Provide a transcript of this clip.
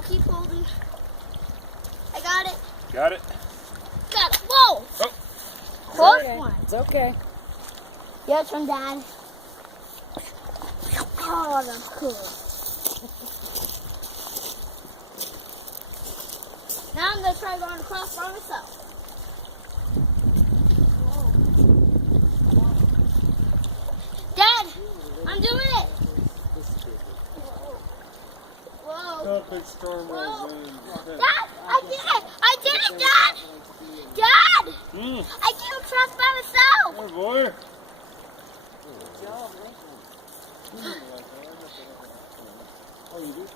I'll keep holding. I got it. Got it? Got it. Whoa! Oh. Close one. It's okay. Your turn, Dad. Oh, that's cool. Now I'm going to try going across by myself. Dad, I'm doing it. Whoa. Perfect storm rolls in. Dad, I did it. I did it, Dad. Dad, I came across by myself. Good boy. Good job, Oh, you did?